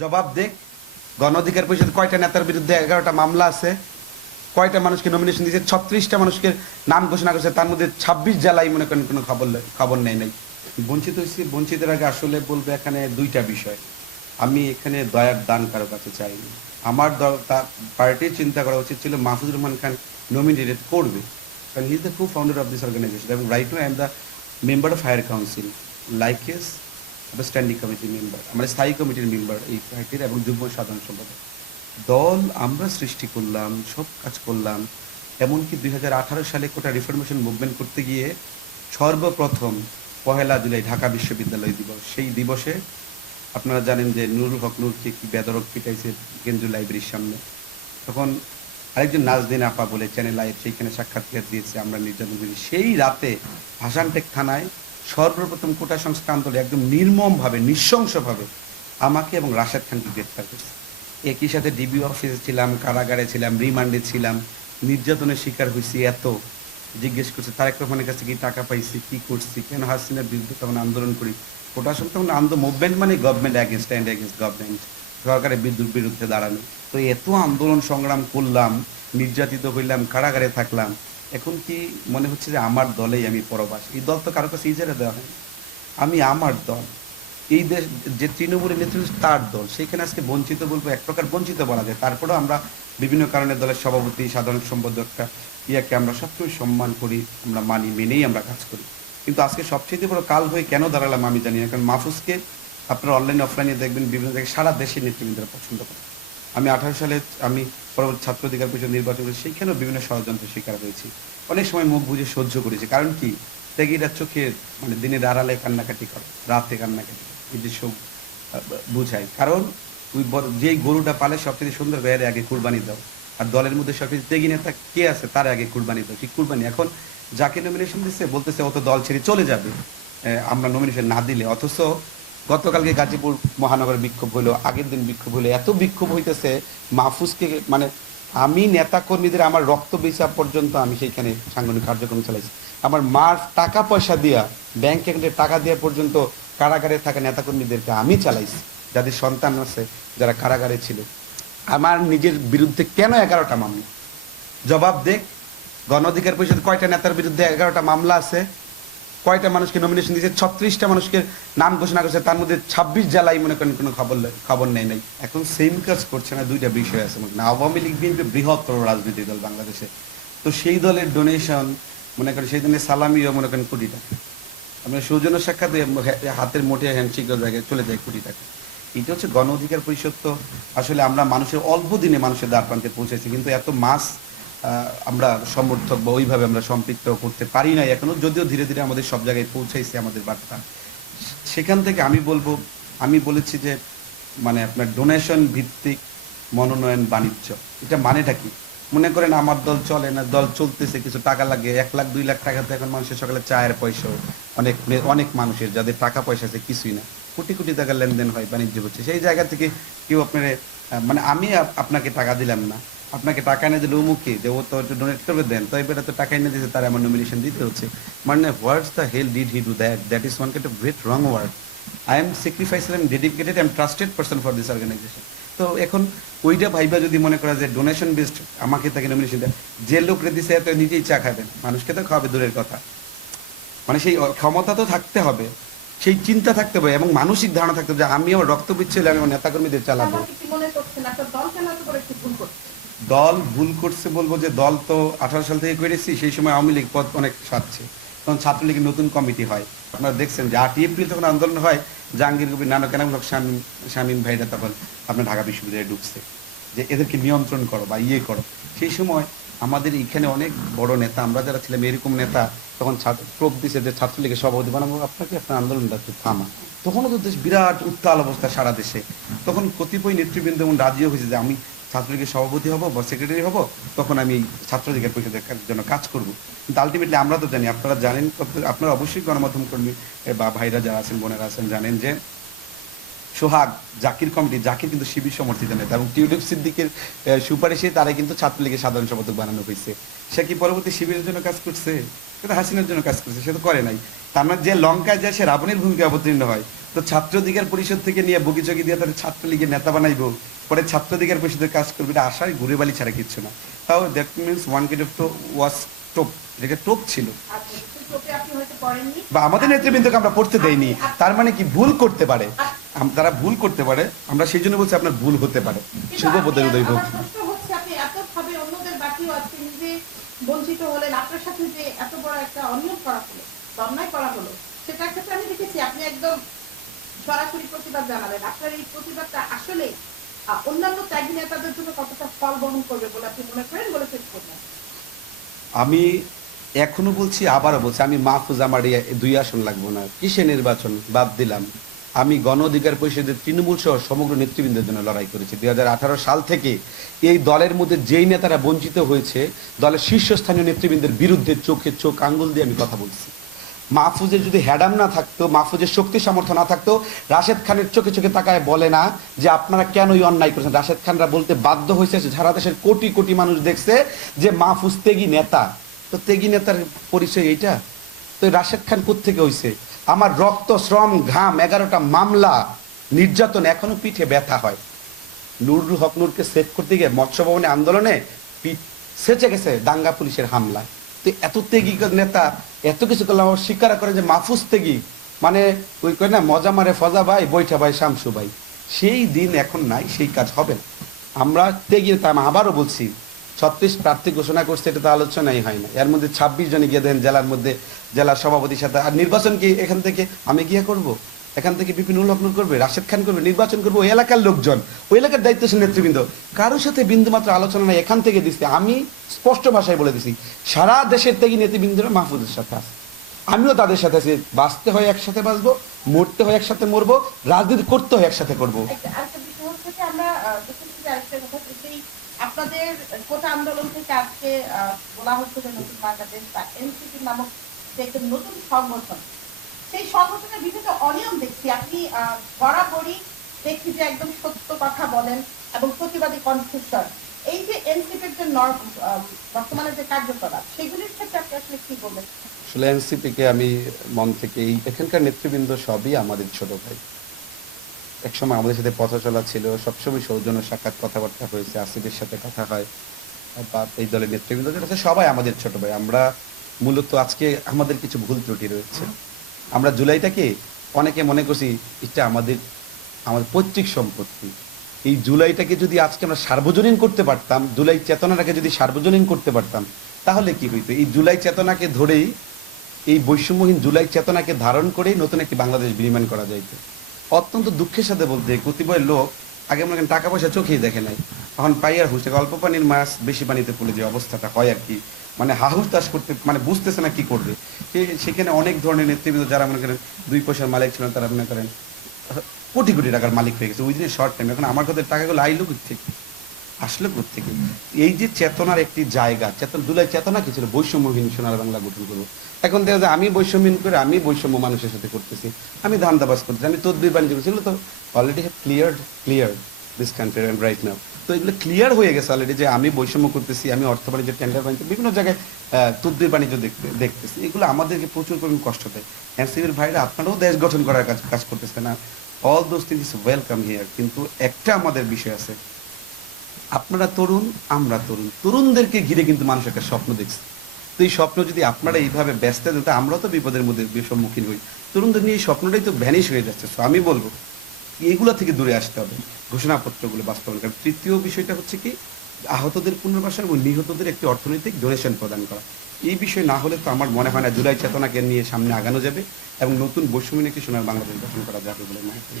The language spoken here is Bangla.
জবাব দেখ। গণ অধিকার পরিষদ কয়টা নেতার বিরুদ্ধে 11টা মামলা আছে, কয়টা মানুষকে নমিনেশন দিয়েছে, 36টা মানুষকে নাম ঘোষণা করেছে, তার মধ্যে 26 জেলায় মনে করেন কোনো খবর নেই নাই। বঞ্চিত হয়েছি, বঞ্চিতের আগে আসলে বলবো এখানে দুইটা বিষয়। আমি এখানে দয়ার দান কারো কাছে চাইনি। আমার পার্টির চিন্তা করা উচিত ছিল মাহফুজুর রহমান খান নমিনেটেড করবে, কারণ he is the founder of this organisation এবং right now I am the member of higher council like as standing কমিটির মেম্বার, আমরা স্থায়ী কমিটির মেম্বার এই পার্টির এবং যুগ্ম সাধারণ সম্পাদক। দল আমরা সৃষ্টি করলাম, সব কাজ করলাম, এমনকি 2018 সালে কোটা রিফরমেশন মুভমেন্ট করতে গিয়ে সর্বপ্রথম 1 জুলাই ঢাকা বিশ্ববিদ্যালয় দিবস, সেই দিবসে আপনারা জানেন যে নুরুল হক নূরকে কি বেদরক পিটাইছে কেন্দ্রীয় লাইব্রেরির সামনে। তখন আরেকজন নাজদিন আপা বলে চ্যানেল আই সেইখানে সাক্ষাৎকার দিয়েছে, আমরা নির্যাতন করি। সেই রাতে ভাসানটেক থানায় সর্বপ্রথম কোটা সংস্কার আন্দোলনে একদম নির্মমভাবে নৃশংসভাবে আমাকে এবং রাশেদ খানকে গ্রেপ্তার করেছে। একই সাথে ডিবি অফিসে ছিলাম, কারাগারে ছিলাম, রিমান্ডে ছিলাম, নির্যাতনের শিকার হয়েছি। এত জিজ্ঞেস করছে তারেক রহমানের কাছে কি টাকা পাইছি, কি করছি, কেন হাসিনার বিরুদ্ধে তখন আন্দোলন করি। কোটা সংস্কার মুভমেন্ট মানে government against and against government, সরকারের বিরুদ্ধে দাঁড়ানো। তো এত আন্দোলন সংগ্রাম করলাম, নির্যাতিত হইলাম, কারাগারে থাকলাম, এখন কি মনে হচ্ছে যে আমার দলেই আমি পরবাস? এই দল তো কারো কাছে ইজারা দেওয়া হয়, আমি আমার দল, এই দেশ যে তৃণমূলের নেতৃত্ব তার দল, সেখানে আজকে বঞ্চিত বলবো, এক প্রকার বঞ্চিত বলা যায়। তারপরেও আমরা বিভিন্ন কারণে দলের সভাপতি, সাধারণ সম্পাদক একটা ইয়াকে আমরা সবসময় সম্মান করি, আমরা মানি, মেনেই আমরা কাজ করি। কিন্তু আজকে সবচেয়ে বড় কাল হয়ে কেন দাঁড়ালাম আমি জানি না, কারণ মাহফুজকে আপনারা অনলাইন অফলাইনে দেখবেন বিভিন্ন জায়গায় সারা দেশের নেতৃবৃন্দরা পছন্দ করে। আমি 18 সালে আমি পরবর্তী ছাত্র অধিকার পরিষদ নির্বাচন করি, সেইখানেও বিভিন্ন ষড়যন্ত্রের শিকার হয়েছি, অনেক সময় মুখ বুঝে সহ্য করেছি। কারণ কি, ত্যাগীরা চোখে মানে দিনের আড়ালে কান্নাকাটি করে, রাতে কান্নাকাটি করে, এই যে সব বুঝাই। কারণ ওই যেই গরুটা পালে সবচেয়ে সুন্দর বাইরে আগে কুরবানি দাও, আর দলের মধ্যে সবচেয়ে ত্যাগী নেতা কে আছে তার আগে কুরবানি দাও, ঠিক কুরবানি। এখন যাকে নমিনেশন দিচ্ছে বলতেছে ও তো দল ছেড়ে চলে যাবে আমরা নমিনেশন না দিলে, অথচ গতকালকে গাজীপুর মহানগরের বিক্ষোভ হলো, আগের দিন বিক্ষোভ হলো, এত বিক্ষোভ হইতেছে মাহফুজকে মানে আমি নেতা কর্মীদের আমার রক্ত বেচা পর্যন্ত আমি সেইখানে সাংগঠনিক কার্যক্রম চালাইছি। আমার মার টাকা পয়সা দিয়া, ব্যাংক অ্যাকাউন্টে টাকা দেওয়া পর্যন্ত কারাগারে থাকা নেতাকর্মীদেরকে আমি চালাইছি, যাদের সন্তান আছে যারা কারাগারে ছিল। আমার নিজের বিরুদ্ধে কেন 11টা মামলা? জবাব দেখ। গণ অধিকার পরিষদ কয়টা নেতার বিরুদ্ধে 11টা মামলা আছে, কয়টা মানুষকে নমিনেশন দিয়েছে, 36টা মানুষকে নাম ঘোষণা করেছে, তার মধ্যে 26 জেলায় মনে করেন কোনো খবর নেই নাই। এখন সেম কাজ করছে না, দুইটা বিষয় আছে। মনে করেন আওয়ামী লীগ বিএনপি বৃহত্তর রাজনৈতিক দল বাংলাদেশে, তো সেই দলের ডোনেশন মনে করেন সেই দিনের সালামিও মনে করেন কোটি টাকা, আমরা সৌজন্য সাক্ষাৎ হাতের মোটে হ্যান্ডশেক জায়গায় চলে যায় কোটি টাকা। এটা হচ্ছে গণ অধিকার পরিষদ। তো আসলে আমরা মানুষের অল্প দিনে মানুষের দ্বার প্রান্তে পৌঁছেছি, কিন্তু এত মাস আমরা সমর্থক বা ওইভাবে আমরা সম্পৃক্ত করতে পারি না এখনো, যদিও ধীরে ধীরে আমাদের সব জায়গায় পৌঁছাইছে আমাদের বার্তা। সেখান থেকে আমি বলবো, আমি বলেছি যে মানে আপনার ডোনেশন ভিত্তিক মনোনয়ন বাণিজ্য, এটা মানেটা কি? মনে করেন আমার দল চলে না, দল চলতেছে, কিছু টাকা লাগে, 1 লাখ 2 লাখ টাকাতে এখন মানুষের সকালে চায়ের পয়সা, অনেক অনেক মানুষের যাদের টাকা পয়সা আছে কিছুই না, কোটি কোটি টাকার লেনদেন হয়, বাণিজ্য হচ্ছে। সেই জায়গা থেকে কেউ আপনার মানে আমি আপনাকে টাকা দিলাম না, আপনাকে টাকা এনে দিলে অমুকে যে ও তো একটু ডোনেট করবে দেন, তো এবার তো টাকা এনে দিয়েছে তার আমার নমিনেশন দিতে হচ্ছে। মানে what's the hell did he do that? That is one kind of great wrong word. I am sacrificed, I am dedicated, I am trusted person for this organisation. তো এখন ওইটা ভাইবা যদি মনে করা যে ডোনেশন বেসড আমাকে তাকে নমিনেশন দেয়, যে লোকরে দিছে এত নিজেই চা খাবেন, মানুষকে তো খাওয়াবে দূরের কথা, মানে সেই ক্ষমতা তো থাকতে হবে, সেই চিন্তা থাকতে হবে এবং মানসিক ধারণা থাকতে হবে যে আমি আমার রক্ত বিচ্ছিলে আমি আমার নেতাকর্মীদের চালাবো। দল ভুল করছে বলবো যে দল তো 18 সাল থেকে করেছি, সেই সময় আওয়ামী লীগ পদ অনেক সাজছে, তখন ছাত্রলীগের নতুন কমিটি হয়। আপনারা দেখছেন যে 8 এপ্রিল যখন আন্দোলন হয়, জাহাঙ্গীর কবির, নানক এনামুল হক, শামীম ভাইরা তখন আপনার ঢাকা বিশ্ববিদ্যালয়ে ঢুকছে যে এদেরকে নিয়ন্ত্রণ করো বা ইয়ে করো। সেই সময় আমাদের এখানে অনেক বড় নেতা, আমরা যারা ছিলাম এরকম নেতা, তখন প্রোপ দিছে যে ছাত্রলীগের সভাপতি বানাবো আপনাকে, আপনার আন্দোলনটা একটু থামা। তখনও তো দেশ বিরাট উত্তাল অবস্থা সারা দেশে, তখন কতিপয় নেতৃবৃন্দ এমন রাজিও হয়েছে যে আমি ছাত্রলীগের সভাপতি হব বা সেক্রেটারি হব, তখন আমি ছাত্রলীগের পরিষদের জন্য কাজ করব। কিন্তু আলটিমেটলি আমরা তো জানি, আপনারা জানেন, আপনারা অবশ্যই গণমাধ্যম কর্মী বা ভাইরা যারা আছেন, বোনেরা আছেন, জানেন যে সোহাগ, জাকির কমিটি, জাকির কিন্তু শিবির সমর্থিত নেতা এবং টিউলিপ সিদ্দিকের সুপারিশে তারা কিন্তু ছাত্রলীগের সাধারণ সম্পাদক বানানো হয়েছে। সে কি পরবর্তী শিবিরের জন্য কাজ করছে? সে তো হাসিনার জন্য কাজ করছে, সে তো করে নাই। তার মানে যে লঙ্কায় যায় সে রাবণের ভূমিকা অবতীর্ণ হয়। তো ছাত্র অধিকার পরিষদ থেকে নিয়ে বগিচগি দিয়ে তাদের ছাত্রলীগের নেতা বানাইবো, পরে ছাত্র অধিকার পরিষদের কাজ করবে, এটা আশায় ঘুরে বালি ছাড়া কিচ্ছু না। তাও that means one kind of was টোপ, যেটা টোপ ছিল বা আমাদের নেতৃবৃন্দকে আমরা পড়তে দেইনি। তার মানে কি ভুল করতে পারে, তারা ভুল করতে পারে, আমরা সেই জন্য বলছি আপনার ভুল হতে পারে। শুভবোধের উদয় হোক। বঞ্চিত হলেন, আপনার সাথে যে এত বড় একটা অনিয়ম করা হলো, অন্যায় করা হলো, সেটার ক্ষেত্রে আমি দেখেছি আপনি একদম সরাসরি প্রতিবাদ জানালেন। আপনার এই প্রতিবাদটা আসলে অন্যান্য ত্যাগী নেতাদের জন্য কতটা ফল বহন করবে বলে আপনি মনে করেন বলে শেষ করবেন? আমি এখনো বলছি, আবারও বলছি, আমি মাহফুজ আমার 2 আসন লাগবো না, কিসে নির্বাচন বাদ দিলাম। আমি গণ অধিকার পরিষদের তৃণমূল সহ সমগ্র নেতৃবৃন্দের জন্য লড়াই করেছি। 2018 সাল থেকে এই দলের মধ্যে যেই নেতারা বঞ্চিত হয়েছে, দলের শীর্ষস্থানীয় নেতৃবৃন্দের বিরুদ্ধে চোখে চোখ আঙ্গুল দিয়ে আমি কথা বলছি। মাহফুজের যদি হ্যাডাম না থাকতো, মাহফুজের শক্তি সামর্থ্য না থাকতো, রাশেদ খানের চোখে চোখে তাকায় বলে না যে আপনারা কেন এই অন্যায় করেছেন। রাশেদ খানরা বলতে বাধ্য হয়েছে, সারা দেশের কোটি কোটি মানুষ দেখছে যে মাহফুজ তেগি নেতা। তো তেগি নেতার পরিচয় এইটা? তো রাশেদ খান কোত্থেকে হয়েছে? আমার রক্ত, শ্রম, ঘাম, 11টা মামলা, নির্যাতন, এখনো পিঠে ব্যথা হয়। নুরুল হক নূরকে সেভ করতে গিয়ে মৎস্য ভবনে আন্দোলনে পিঠ সেচে গেছে দাঙ্গা পুলিশের হামলায়। তো এত তেগি নেতা এত কিছু করলাম, স্বীকার করে যে মাহফুজ তেগি, মানে ওই কয় না মজা মারে ফজা ভাই, বৈঠা ভাই, শামসু ভাই, সেই দিন এখন নাই, সেই কাজ হবে না। আমরা তেগি নেতা, আমি আবারও বলছি, 36 প্রার্থী ঘোষণা করছে, এটা তো আলোচনাই হয় না। এর মধ্যে 26 জনে গিয়ে দেন জেলার মধ্যে, জেলার সভাপতির সাথে। আর নির্বাচন কি এখান থেকে আমি গিয়ে করব? এখান থেকে বিপিনুল হক নূর করবে, রাশেদ খান করবে, নির্বাচন করবে ওই এলাকার লোকজন, ওই এলাকার দায়িত্বশীল নেতৃবৃন্দ। কারোর সাথে বিন্দু মাত্র আলোচনা নাই। এখান থেকে দিচ্ছি, আমি স্পষ্ট ভাষায় বলে দিছি, সারা দেশের থেকে নেতৃবৃন্দরা মাহফুজের সাথে আছে, আমিও তাদের সাথে আছি। বাঁচতে হয় একসাথে বাঁচবো, মরতে হয় একসাথে মরবো, রাজনীতি করতে হয় একসাথে করবো। আপনাদের কোটা আন্দোলন থেকে আজকে বলা হচ্ছে যে নতুন বাংলাদেশ বা এনসিপি নামক যে একটা নতুন সংগঠন, সেই সংগঠনের বিভিন্ন অনিয়ম দেখছি। আপনি বরাবরই দেখছি যে একদম সত্য কথা বলেন এবং প্রতিবাদী কণ্ঠস্বর। এই যে এনসিপির যে বর্তমানে যে কার্যকলাপ, সেগুলির ক্ষেত্রে আপনি আসলে কি বলবেন? আসলে এনসিপিকে আমি মন থেকে, এখানকার নেতৃবৃন্দ সবই আমাদের ছোট ভাই। একসময় আমাদের সাথে পথ চলা ছিল, সবসময় সৌজন্য সাক্ষাৎ কথাবার্তা হয়েছে, আসিফের সাথে কথা হয়, বা এই দলের নেতৃবৃন্দ যারা আছে সবাই আমাদের ছোট ভাই। আমরা মূলত আজকে আমাদের কিছু ভুল ত্রুটি রয়েছে। আমরা জুলাইটাকে অনেকে মনে করছি এটা আমাদের পৈতৃক সম্পত্তি। এই জুলাইটাকে যদি আজকে আমরা সার্বজনীন করতে পারতাম, জুলাই চেতনাটাকে যদি সার্বজনীন করতে পারতাম, তাহলে কি হইতো? এই জুলাই চেতনাকে ধরেই, এই বৈষম্যহীন জুলাই চেতনাকে ধারণ করেই নতুন একটি বাংলাদেশ বিনির্মাণ করা যাইত। অত্যন্ত দুঃখের সাথে বলতে, কতিপয় লোক আগে মনে করেন টাকা পয়সা চোখেই দেখে নাই, তখন পাইয়ার হুঁশ, অল্প পানির মাছ বেশি পানিতে পড়লে যে অবস্থাটা হয় আর কি, মানে হাহুস তাস করতে, মানে বুঝতেছে না কি করবে। সেখানে অনেক ধরনের নেতৃবৃন্দ যারা মনে করেন 2 পয়সার মালিক ছিলেন, তারা মনে করেন কোটি কোটি টাকার মালিক হয়ে গেছে ওই দিনের শর্ট টাইম। এখন আমার কাছে টাকাগুলো আইলো থেকে, আসলো থেকে? এই যে চেতনার একটি জায়গা, জুলাই চেতনা কি ছিল? বৈষম্যহীন সোনার বাংলা গঠন করবো। এখন দেখা যায় আমি বৈষম্যহীন করে, আমি বৈষম্য মানুষের সাথে করতেছি, আমি ধান্দাবাজ করতেছি, আমি তদবির বাণিজ্য করছি। এগুলো তো already clear this country right now. তো এগুলো ক্লিয়ার হয়ে গেছে অলরেডি যে আমি বৈষম্য করতেছি, আমি অর্থ বাণিজ্য, টেন্ডার বাণিজ্য, বিভিন্ন জায়গায় তদবির বাণিজ্য দেখতেছি। এগুলো আমাদেরকে প্রচুর পরিমাণ কষ্ট দেয়। এনসিপির ভাইরা আপনারাও দেশ গঠন করার কাজ করতেছে না, all those things welcome here. কিন্তু একটা আমাদের বিষয় আছে, আপনারা তরুণ, আমরা তরুণ, তরুণদেরকে ঘিরে কিন্তু মানুষ একটা স্বপ্ন দেখছে। তো এই স্বপ্ন যদি আপনারা এইভাবে ব্যস্ত দেন, তা আমরাও তো বিপদের মধ্যে সম্মুখীন হই। তরুণদের নিয়ে এই স্বপ্নটাই তো ভ্যানিশ হয়ে যাচ্ছে। তো আমি বলবো এগুলো থেকে দূরে আসতে হবে, ঘোষণাপত্রগুলো বাস্তবায়ন করা। তৃতীয় বিষয়টা হচ্ছে কি, আহতদের পুনর্বাসন এবং নিহতদের একটি অর্থনৈতিক ডোনেশন প্রদান করা। এই বিষয় না হলে তো আমার মনে হয় না জুলাই চেতনাকে নিয়ে সামনে আগানো যাবে এবং নতুন বৈষম্যহীন একটি সোনার বাংলাদেশ গঠন করা যাবে বলে মনে করি।